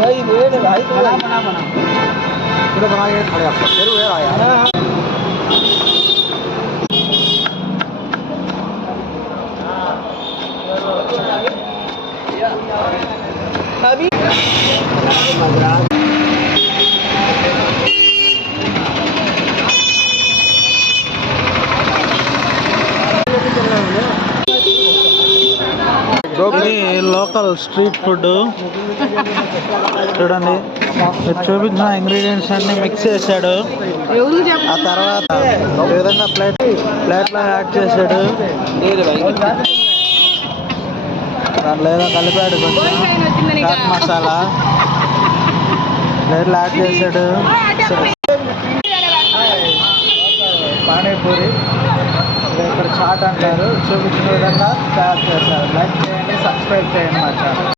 वही वेट भाई बना पूरा बना के खड़े आपको फिर वो आया अभी ఇది లోకల్ స్ట్రీట్ ఫుడ్ చూడండి. మీరు చూపించిన ఇంగ్రీడియంట్స్ అన్ని మిక్స్ చేశాడు. ఆ తర్వాత ఈ విధంగా ప్లేట్లో యాడ్ చేశాడు. దాంట్లో ఏదో కలిపాడు కొంచెం చాట్ మసాలా ప్లేట్లో యాడ్ చేశాడు. పానీపూరి ఇక్కడ చాట్ అంటారు. చూపించిన విధంగా తయారు చేశారు. లైక్ చేయండి, సబ్స్క్రైబ్ చేయండి మా ఛానల్.